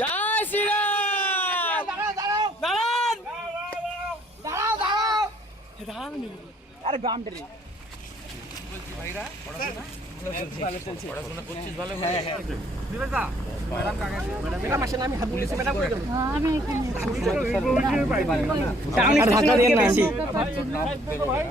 জয় শ্রীরাম। দাঁড়ান। দাঁড়ান। আরে বামটা রে। ভাইরা পড়াশোনা চলছে। পড়াশোনা করছিস ভালো করে? হ্যাঁ। বিবেক দা, ম্যাডাম কাকে? ম্যাডাম আসেন, আমি হাত বুলিয়েছি, ম্যাডাম কই গেল? আমি এখানে। সামনে ঢাকা দিয়ে নাইছি। ভাই